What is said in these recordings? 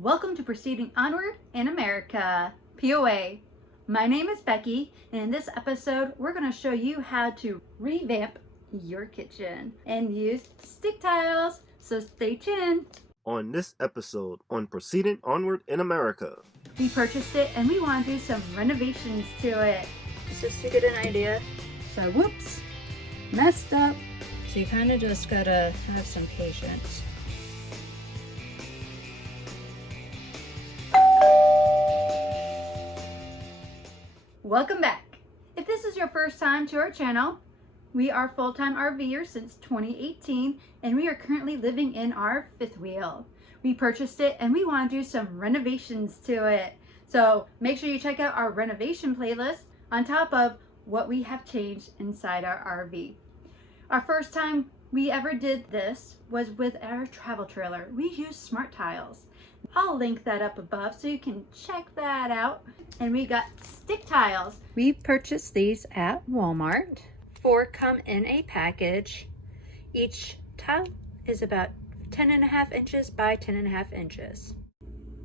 Welcome to Proceeding Onward in America, POA. My name is Becky, and in this episode, we're going to show you how to revamp your kitchen and use stick tiles, so stay tuned. On this episode on Proceeding Onward in America, We purchased it and we want to do some renovations to it. Just to get an idea. So whoops, messed up. So you kind of just gotta have some patience. Welcome back. If this is your first time to our channel, we are full-time RVers since 2018 and we are currently living in our fifth wheel. We purchased it and we want to do some renovations to it. So make sure you check out our renovation playlist on top of what we have changed inside our RV. Our first time we ever did this was with our travel trailer. We used smart tiles. I'll link that up above so you can check that out. And we got stick tiles. We purchased these at Walmart. 4 come in a package. Each tile is about 10.5 inches by 10.5 inches.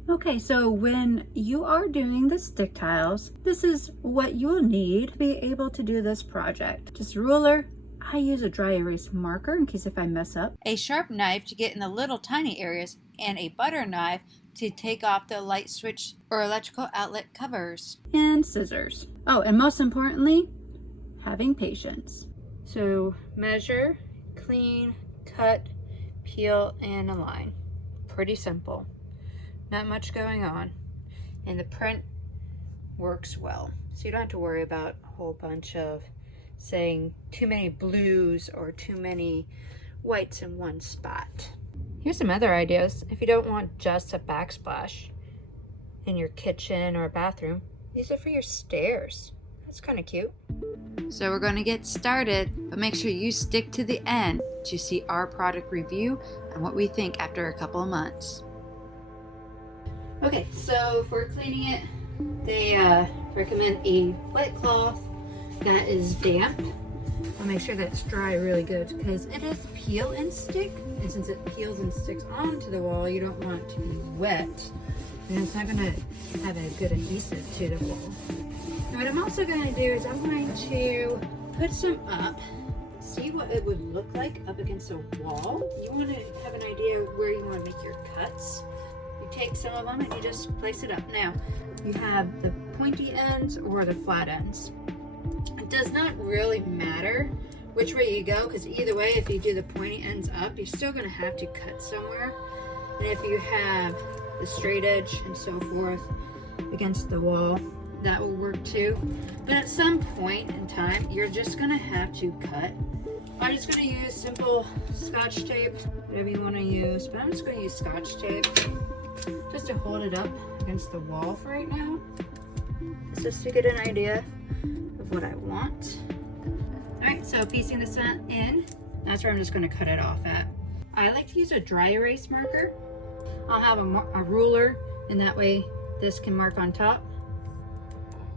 Okay, so when you are doing the stick tiles, this is what you'll need to be able to do this project. Just a ruler. I use a dry erase marker in case if I mess up. A sharp knife to get in the little tiny areas and a butter knife to take off the light switch or electrical outlet covers. And scissors. Oh, and most importantly, having patience. So measure, clean, cut, peel, and align. Pretty simple. Not much going on. And the print works well. So you don't have to worry about a whole bunch of saying too many blues or too many whites in one spot. Here's some other ideas. If you don't want just a backsplash in your kitchen or bathroom, use it for your stairs. That's kind of cute. So we're going to get started, but make sure you stick to the end to see our product review and what we think after a couple of months. Okay, so for cleaning it, they recommend a wet cloth that is damp. I'll make sure that's dry really good because it is peel and stick, and since it peels and sticks onto the wall, you don't want it to be wet, and it's not going to have a good adhesive to the wall. And what I'm also going to do is I'm going to put some up, see what it would look like up against a wall. You want to have an idea where you want to make your cuts. You take some of them and you just place it up. Now, you have the pointy ends or the flat ends. It does not really matter which way you go, because either way, if you do the pointy ends up, you're still going to have to cut somewhere. And if you have the straight edge and so forth against the wall, that will work too. But at some point in time, you're just going to have to cut. I'm just going to use simple Scotch tape, whatever you want to use, but I'm just going to use Scotch tape just to hold it up against the wall for right now. It's just to get an idea of what I want. Alright, so piecing this in, that's where I'm just going to cut it off at. I like to use a dry erase marker. I'll have a ruler, and that way this can mark on top.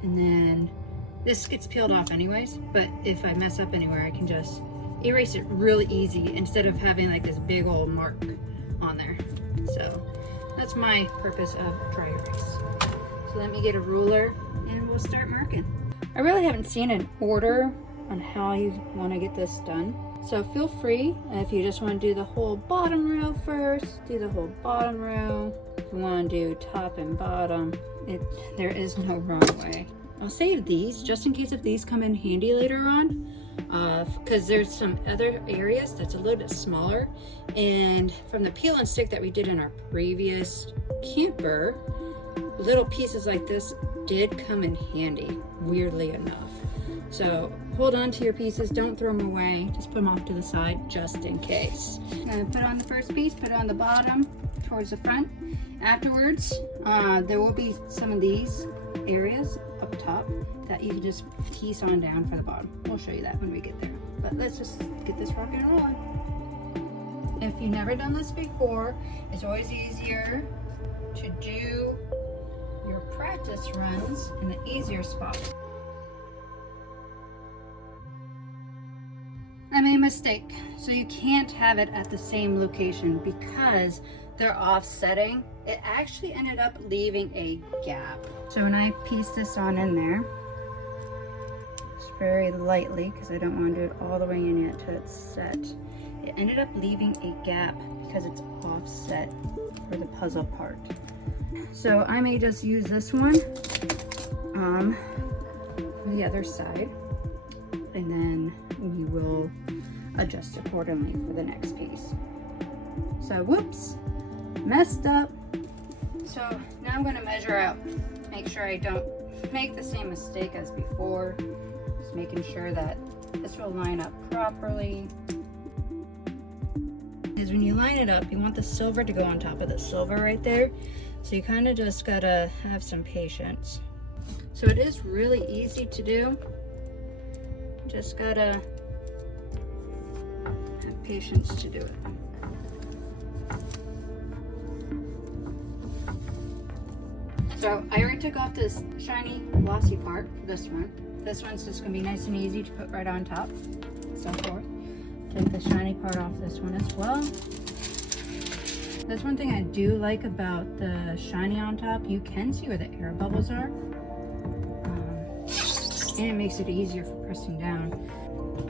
And then this gets peeled off anyways, but if I mess up anywhere, I can just erase it really easy instead of having like this big old mark on there. So that's my purpose of dry erase. So let me get a ruler and we'll start marking. I really haven't seen an order on how you want to get this done. So feel free, if you just want to do the whole bottom row first, do the whole bottom row. If you want to do top and bottom, there is no wrong way. I'll save these just in case if these come in handy later on, because there's some other areas that's a little bit smaller. And from the peel and stick that we did in our previous camper, little pieces like this did come in handy, weirdly enough. So hold on to your pieces, don't throw them away, just put them off to the side just in case. I'm going to put on the first piece, put it on the bottom towards the front. Afterwards, there will be some of these areas up top that you can just piece on down for the bottom. We'll show you that when we get there. But let's just get this rocking and rolling. If you've never done this before, it's always easier to do your practice runs in the easier spot. I made a mistake. So you can't have it at the same location because they're offsetting, it actually ended up leaving a gap. So when I piece this on in there, just very lightly, because I don't want to do it all the way in yet till it's set, it ended up leaving a gap because it's offset for the puzzle part. So I may just use this one for the other side, and then we will adjust accordingly for the next piece. So whoops, messed up. So now I'm going to measure out, make sure I don't make the same mistake as before. Just making sure that this will line up properly. Because when you line it up, you want the silver to go on top of the silver right there. So you kind of just gotta have some patience. So it is really easy to do. Just gotta have patience to do it. So I already took off this shiny glossy part, this one. This one's just gonna be nice and easy to put right on top, so forth. Take the shiny part off this one as well. That's one thing I do like about the shiny on top. You can see where the air bubbles are. And it makes it easier for pressing down.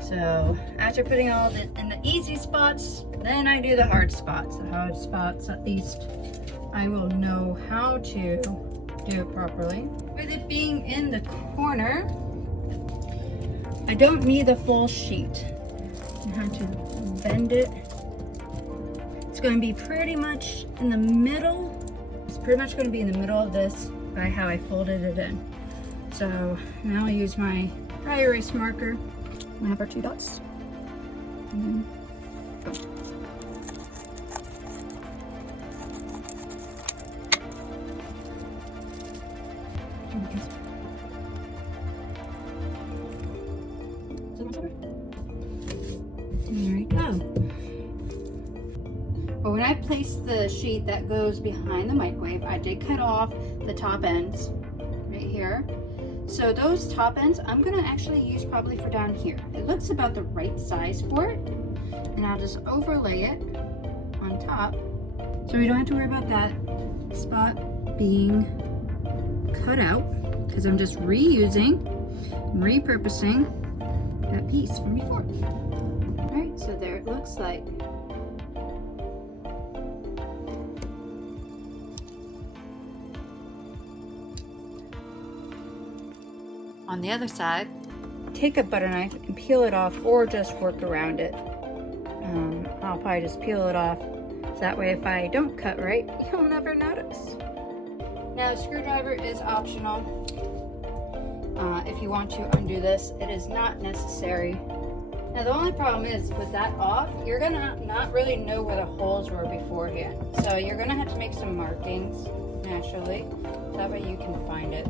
So after putting all in the easy spots, then I do the hard spots. The hard spots, at least I will know how to do it properly. With it being in the corner, I don't need the full sheet. I have to bend it. It's going to be pretty much in the middle. It's pretty much going to be in the middle of this by how I folded it in. So now I'll use my dry erase marker. I'm gonna have our 2 dots. And then go. There we go. But when I place the sheet that goes behind the microwave, I did cut off the top ends right here. So those top ends, I'm gonna actually use probably for down here. It looks about the right size for it. And I'll just overlay it on top. So we don't have to worry about that spot being cut out, because I'm just reusing, repurposing that piece from before. All right, so there it looks like. On the other side, take a butter knife and peel it off, or just work around it. I'll probably just peel it off, so that way if I don't cut right, you'll never notice. Now, a screwdriver is optional. If you want to undo this, it is not necessary. Now, the only problem is with that off, you're gonna not really know where the holes were beforehand. So you're gonna have to make some markings naturally, so that way you can find it.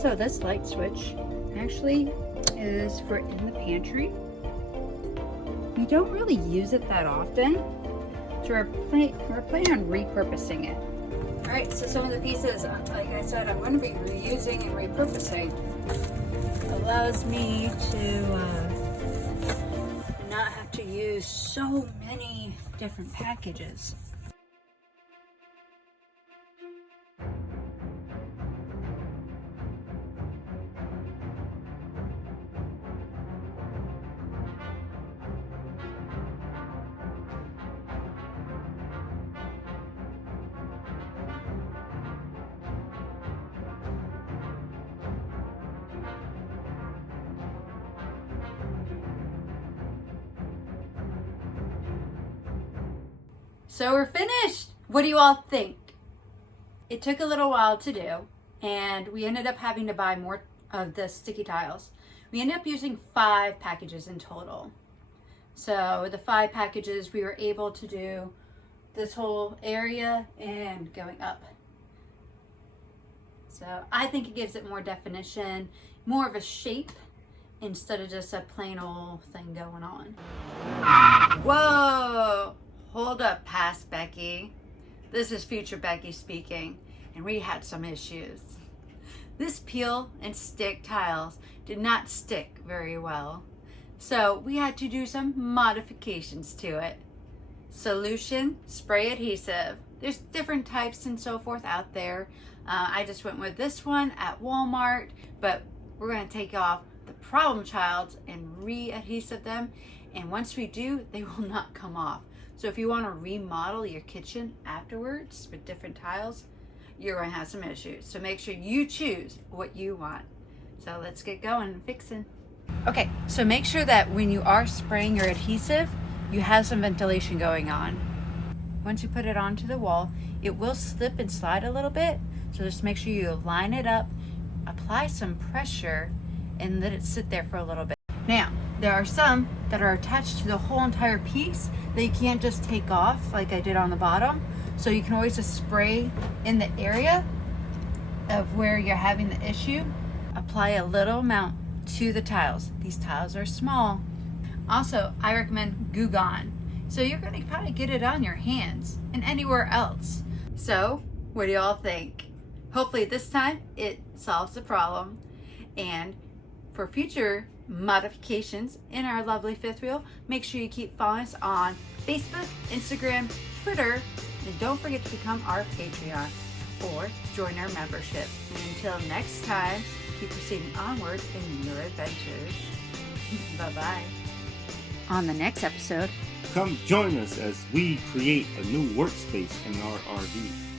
So this light switch actually is for in the pantry. We don't really use it that often, so we're planning on repurposing it. All right, so some of the pieces, like I said, I'm going to be reusing and repurposing. It allows me to not have to use so many different packages. So we're finished. What do you all think? It took a little while to do, and we ended up having to buy more of the sticky tiles. We ended up using 5 packages in total. So with the 5 packages, we were able to do this whole area and going up. So I think it gives it more definition, more of a shape, instead of just a plain old thing going on. Whoa! Hold up, past Becky. This is future Becky speaking, and we had some issues. This peel and stick tiles did not stick very well, so we had to do some modifications to it. solution spray adhesive. There's different types and so forth out there. I just went with this one at Walmart, but we're going to take off the problem childs and re-adhesive them, and once we do, they will not come off. So if you want to remodel your kitchen afterwards with different tiles, you're going to have some issues. So make sure you choose what you want. So let's get going and fixing. Okay, so make sure that when you are spraying your adhesive, you have some ventilation going on. Once you put it onto the wall, it will slip and slide a little bit. So just make sure you line it up, apply some pressure, and let it sit there for a little bit. Now, there are some that are attached to the whole entire piece that you can't just take off like I did on the bottom. So you can always just spray in the area of where you're having the issue. Apply a little amount to the tiles. These tiles are small. Also, I recommend Goo Gone. So you're going to probably get it on your hands and anywhere else. So, what do y'all think? Hopefully this time it solves the problem. And for future modifications in our lovely fifth wheel, make sure you keep following us on Facebook, Instagram, Twitter, and don't forget to become our Patreon or join our membership. And until next time, keep proceeding onward in your adventures. Bye-bye. On the next episode, Come join us as we create a new workspace in our RV.